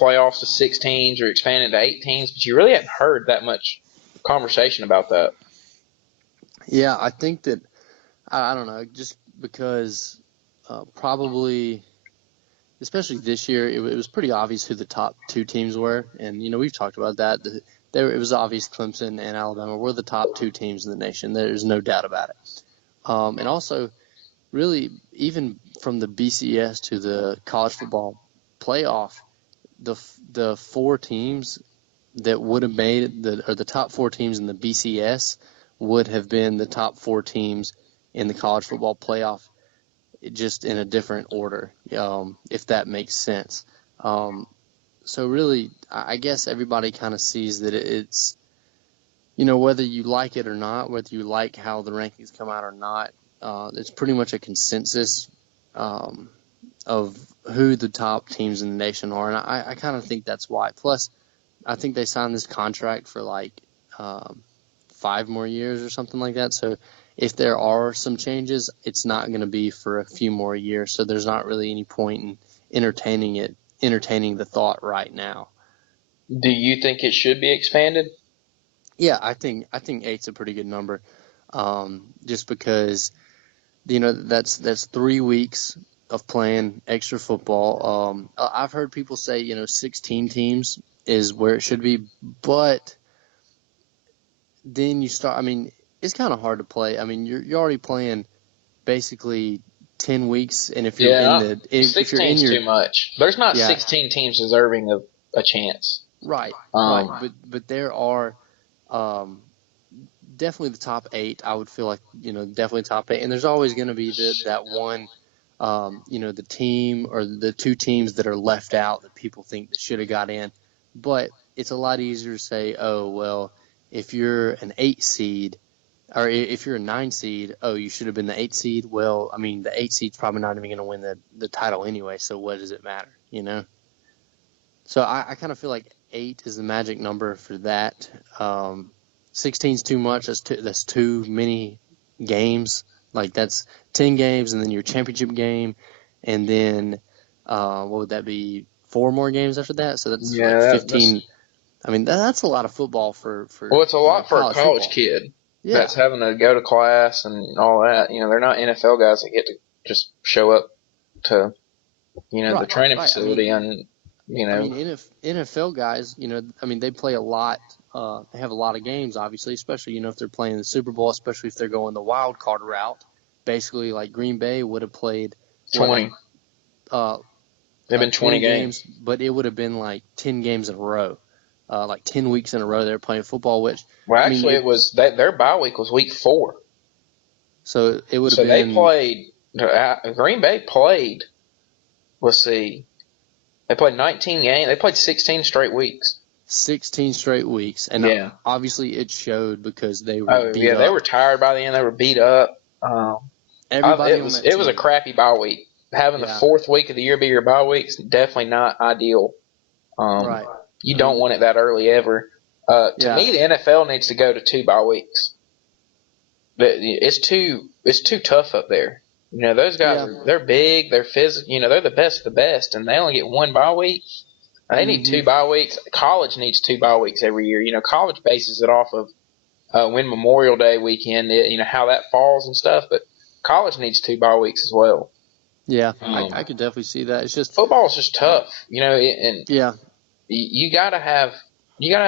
playoffs to 6 teams or expanding to 8 teams, but you really haven't heard that much conversation about that. Yeah, I think that I don't know, just because probably, especially this year, it was pretty obvious who the top two teams were, and we've talked about that. It was obvious Clemson and Alabama were the top two teams in the nation. There's no doubt about it. And also, really, even from the BCS to the college football playoff, the four teams that would have made the top four teams in the BCS would have been the top four teams in the college football playoff, just in a different order, if that makes sense. So really, I guess everybody kind of sees that it's, whether you like it or not, whether you like how the rankings come out or not, it's pretty much a consensus of who the top teams in the nation are. And I kind of think that's why. Plus, I think they signed this contract for like 5 more years or something like that. So if there are some changes, it's not going to be for a few more years. So there's not really any point in entertaining the thought right now. Do you think it should be expanded? Yeah, I think 8's a pretty good number, just because that's 3 weeks of playing extra football. I've heard people say 16 teams is where it should be, but then you start. I mean, it's kind of hard to play. I mean, you're already playing basically 10 weeks, and if you're if you're in your too much. There's not 16 teams deserving of a chance. Right. But there are definitely the top 8. I would feel like definitely top 8, and there's always going to be that one. The team or the 2 teams that are left out that people think that should have got in. But it's a lot easier to say, oh, well, if you're an 8 seed or if you're a 9 seed, oh, you should have been the 8 seed. Well, I mean, the 8 seed's probably not even going to win the title anyway, so what does it matter, So I kind of feel like 8 is the magic number for that. 16's too much. That's too many games. Like, that's 10 games and then your championship game, and then what would that be? 4 more games after that? So that's like 15. I mean, that's a lot of football for well, it's a lot for a college football. Kid that's having to go to class and all that. They're not NFL guys that get to just show up to, the training facility and, I mean, NFL guys, they play a lot. They have a lot of games, obviously, especially, if they're playing the Super Bowl, especially if they're going the wild card route. Basically, like Green Bay would have played 20. They've been 20 games, but it would have been like 10 games in a row, like 10 weeks in a row. They were playing football, which actually it was their bye week was week 4. So it would have been. So they played. Green Bay played. Let's see. They played 19 games. They played 16 straight weeks. 16 straight weeks, and obviously it showed because they were beat up. They were tired by the end. They were beat up. It was a crappy bye week. Having the 4th week of the year be your bye week is definitely not ideal. Right. You don't want it that early ever. To me, the NFL needs to go to 2 bye weeks. It's too tough up there. Those guys they're big, they're physical. They're the best of the best, and they only get 1 bye week. They need 2 bye weeks. College needs 2 bye weeks every year. College bases it off of when Memorial Day weekend, how that falls and stuff. But college needs 2 bye weeks as well. Yeah, I could definitely see that. It's just football's just tough, and you gotta have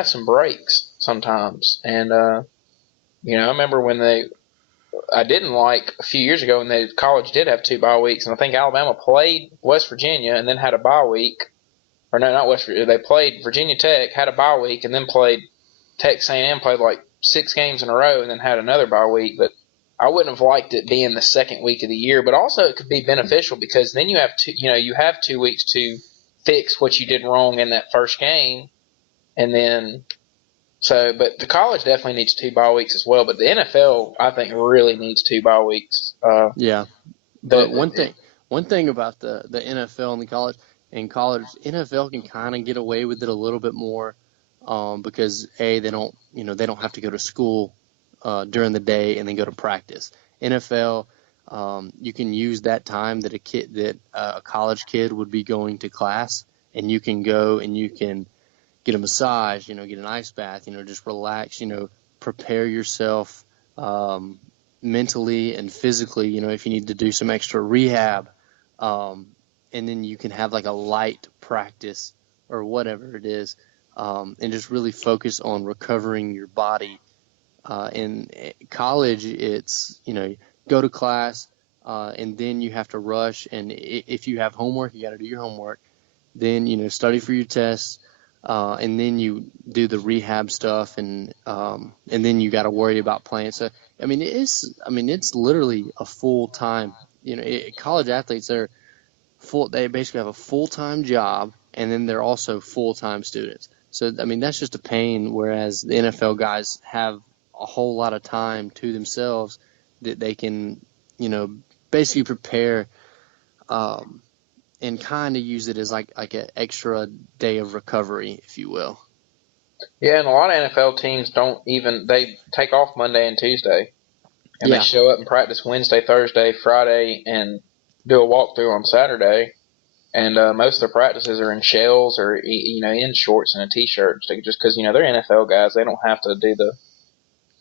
some breaks sometimes. And I remember when I didn't like a few years ago when the college did have 2 bye weeks, and I think Alabama played West Virginia and then had a bye week. Or no, not West Virginia. They played Virginia Tech, had a bye week, and then played Texas A&M, played like 6 games in a row, and then had another bye week. But I wouldn't have liked it being the 2nd week of the year. But also it could be beneficial because then you have you have 2 weeks to fix what you did wrong in that first game, and then but the college definitely needs 2 bye weeks as well. But the NFL, I think, really needs 2 bye weeks. But one thing about the NFL and the college. In college, NFL can kind of get away with it a little bit more because they don't have to go to school during the day and then go to practice. NFL, you can use that time that a college kid would be going to class and you can go and you can get a massage, get an ice bath, just relax, prepare yourself mentally and physically, if you need to do some extra rehab, and then you can have like a light practice or whatever it is, and just really focus on recovering your body. In college, it's, go to class, and then you have to rush. And if you have homework, you got to do your homework. Then, study for your tests, and then you do the rehab stuff, and then you got to worry about playing. So, it's literally a full time. College athletes, they basically have a full-time job, and then they're also full-time students. So, that's just a pain, whereas the NFL guys have a whole lot of time to themselves that they can, basically prepare, and kind of use it as like an extra day of recovery, if you will. Yeah, and a lot of NFL teams they take off Monday and Tuesday, and they show up and practice Wednesday, Thursday, Friday, and do a walkthrough on Saturday. And most of their practices are in shells or, in shorts and a T-shirt, just because, they're NFL guys. They don't have to do the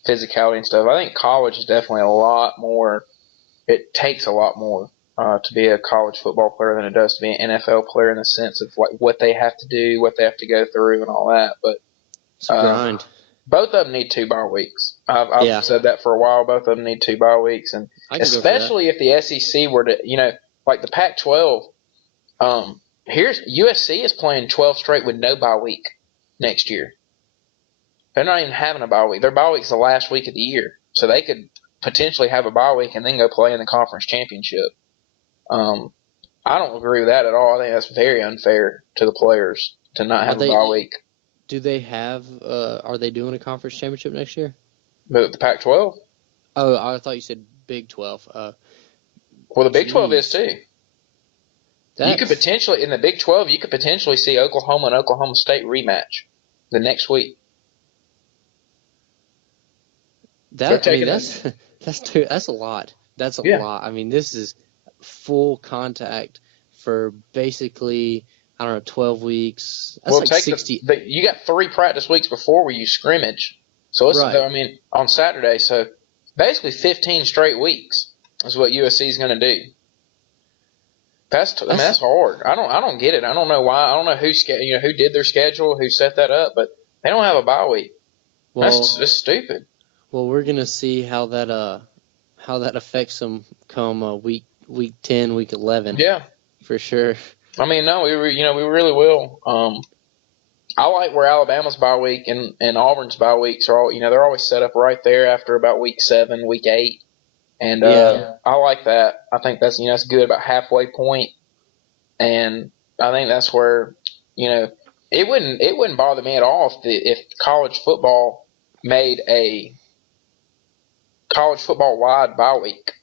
physicality and stuff. I think college is definitely a lot more. It takes a lot more to be a college football player than it does to be an NFL player, in the sense of like what they have to do, what they have to go through, and all that. But it's a grind. Both of them need 2 bye weeks. I've said that for a while. Both of them need 2 bye weeks, and especially if the SEC were to, like the Pac-12. Here's USC is playing 12 straight with no bye week next year. They're not even having a bye week. Their bye week's the last week of the year, so they could potentially have a bye week and then go play in the conference championship. I don't agree with that at all. I think that's very unfair to the players to not have a bye week. Do they have? Are they doing a conference championship next year? The Pac-12? Oh, I thought you said Big 12. Well, the Big 12 is too. You could potentially, in the Big 12, you could potentially see Oklahoma and Oklahoma State rematch the next week. That's a lot. That's a lot. This is full contact for basically, 12 weeks. That's like 60. You got 3 practice weeks before where you scrimmage. So it's, on Saturday. So basically 15 straight weeks is what USC is going to do. That's hard. I don't get it. I don't know why. I don't know who did their schedule, who set that up, but they don't have a bye week. Well, that's stupid. Well, we're gonna see how that affects them come week 10, week 11. Yeah, for sure. We really will. I like where Alabama's bye week and Auburn's bye weeks are all. They're always set up right there after about week 7, week 8. And I like that. I think that's that's good, about halfway point. And I think that's where it wouldn't bother me at all if college football made a college football wide bye week,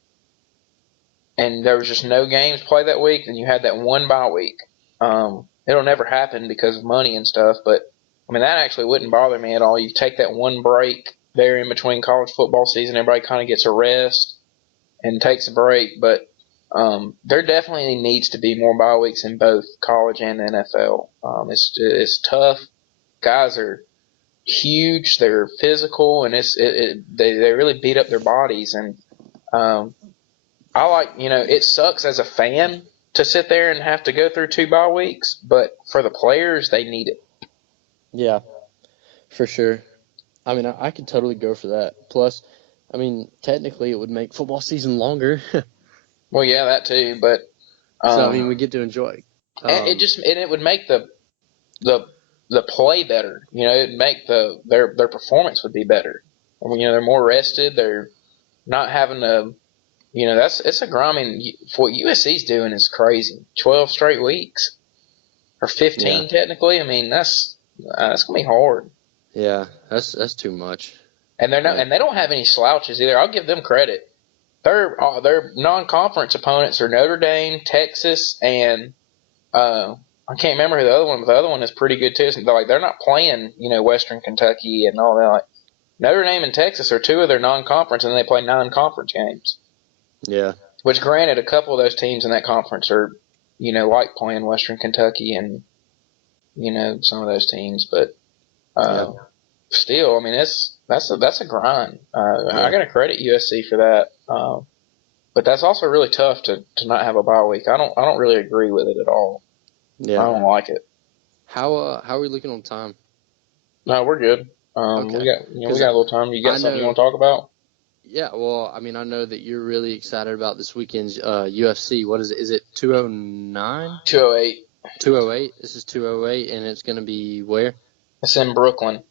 and there was just no games played that week, and you had that one bye week. It'll never happen because of money and stuff, but that actually wouldn't bother me at all. You take that one break there in between college football season, everybody kind of gets a rest and takes a break, but there definitely needs to be more bye weeks in both college and the NFL. It's tough. Guys are huge. They're physical, and they really beat up their bodies. And I like, it sucks as a fan to sit there and have to go through 2 bye weeks, but for the players, they need it. Yeah, for sure. I could totally go for that. Plus, technically it would make football season longer. Well, yeah, that too, but so we get to enjoy. And it would make the play better. It'd make their performance would be better. They're more rested. They're not having to. It's a grind. What USC's doing is crazy. 12 straight weeks, or 15 technically. That's gonna be hard. Yeah, that's too much. And and they don't have any slouches either. I'll give them credit. Their non-conference opponents are Notre Dame, Texas, and I can't remember who the other one, but the other one is pretty good too. So they're not playing, Western Kentucky and all that. Like, Notre Dame and Texas are 2 of their non-conference, and they play non-conference games. Yeah. Which, granted, a couple of those teams in that conference are, like playing Western Kentucky and some of those teams. But still, I mean, that's a grind. I got to credit USC for that. But that's also really tough to not have a bye week. I don't really agree with it at all. Yeah. I don't like it. How are we looking on time? No, we're good. Okay. We got a little time. You got something you want to talk about? Yeah, well, I mean, I know that you're really excited about this weekend's UFC. What is it? Is it 209? 208. 208? This is 208, and it's going to be where? It's in Brooklyn.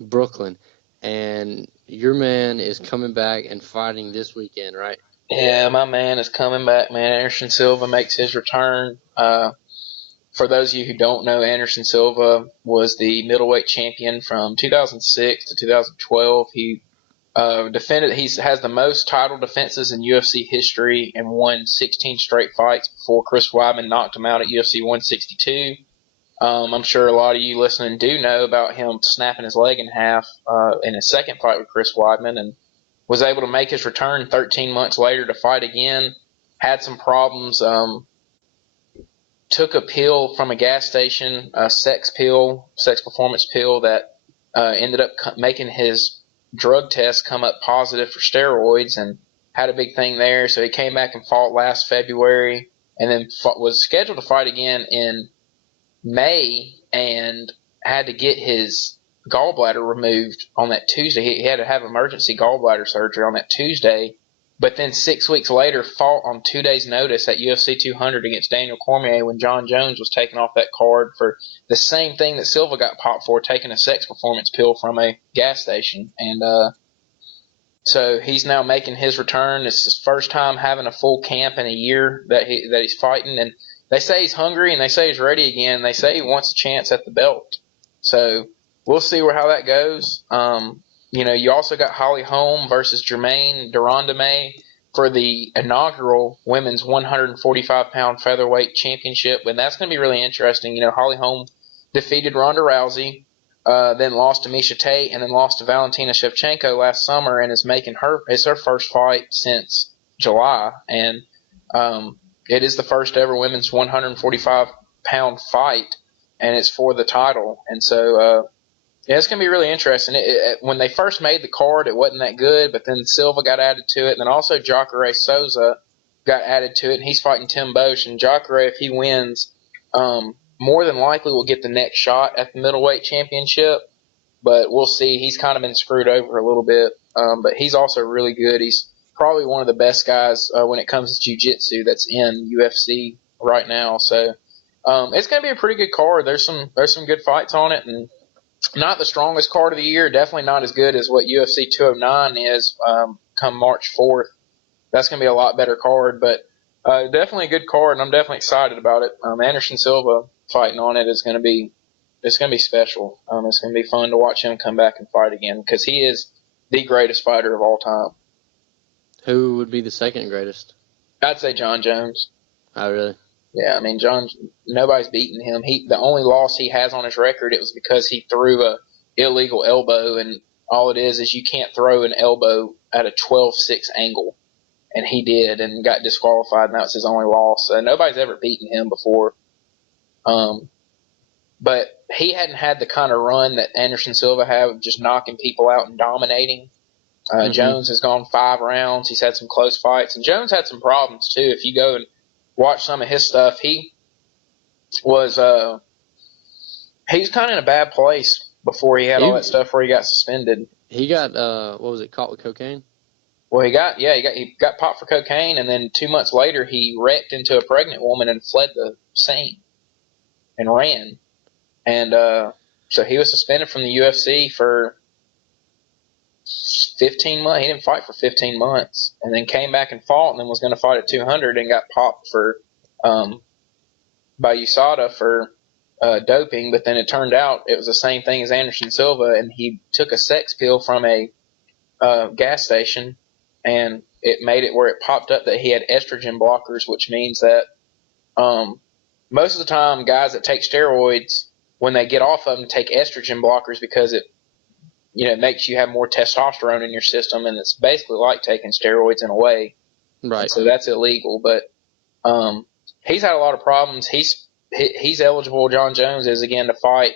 Brooklyn. And your man is coming back and fighting this weekend, right? Yeah, my man is coming back, man. Anderson Silva makes his return. For those of you who don't know, Anderson Silva was the middleweight champion from 2006 to 2012. He defended. He has the most title defenses in UFC history and won 16 straight fights before Chris Weidman knocked him out at UFC 162. I'm sure a lot of you listening do know about him snapping his leg in half in his second fight with Chris Weidman, and was able to make his return 13 months later to fight again. Had some problems. Took a pill from a gas station, a sex performance pill that ended up making his drug test come up positive for steroids, and had a big thing there. So he came back and fought last February, and then was scheduled to fight again in May, and had to get his gallbladder removed on that Tuesday. He had to have emergency gallbladder surgery on that Tuesday, but then 6 weeks later fought on 2 days' notice at UFC 200 against Daniel Cormier when John Jones was taken off that card for the same thing that Silva got popped for, taking a sex performance pill from a gas station. And so he's now making his return. It's his first time having a full camp in a year that he's fighting, and they say he's hungry and they say he's ready again. They say he wants a chance at the belt. So we'll see how that goes. You also got Holly Holm versus Jermaine Durandame for the inaugural women's 145-pound featherweight championship, and that's going to be really interesting. Holly Holm defeated Ronda Rousey, then lost to Miesha Tate, and then lost to Valentina Shevchenko last summer, and is making her first fight since July, and it is the first ever women's 145-pound fight, and it's for the title, and so. Yeah, it's going to be really interesting. When they first made the card, it wasn't that good, but then Silva got added to it, and then also Jacare Souza got added to it, and he's fighting Tim Bosch. And Jacare, if he wins, more than likely will get the next shot at the middleweight championship, but we'll see. He's kind of been screwed over a little bit, but he's also really good. He's probably one of the best guys when it comes to jiu-jitsu that's in UFC right now. So it's going to be a pretty good card. There's some good fights on it, and not the strongest card of the year, definitely not as good as what UFC 209 is come March 4th. That's going to be a lot better card, but definitely a good card, and I'm definitely excited about it. Anderson Silva fighting on it is going to be special. It's going to be fun to watch him come back and fight again, because he is the greatest fighter of all time. Who would be the second greatest? I'd say John Jones. Oh, really? Yeah, I mean, nobody's beaten him. The only loss he has on his record, it was because he threw a illegal elbow, and all it is you can't throw an elbow at a 12-6 angle. And he did, and got disqualified, and that was his only loss. Nobody's ever beaten him before. But he hadn't had the kind of run that Anderson Silva had, of just knocking people out and dominating. Jones has gone 5 rounds. He's had some close fights, and Jones had some problems too. If you go and watch some of his stuff, he was kind of in a bad place before he had all that stuff where he got suspended. He got caught with cocaine? Well, he got popped for cocaine, and then 2 months later he wrecked into a pregnant woman and fled the scene and ran. And so he was suspended from the UFC for 15 months. He didn't fight for 15 months, and then came back and fought, and then was going to fight at 200 and got popped by USADA for doping. But then it turned out it was the same thing as Anderson Silva, and he took a sex pill from a gas station, and it made it where it popped up that he had estrogen blockers, which means that most of the time guys that take steroids, when they get off of them, take estrogen blockers because it makes you have more testosterone in your system, and it's basically like taking steroids in a way. Right. And so that's illegal. But he's had a lot of problems. He's he's eligible. John Jones is again to fight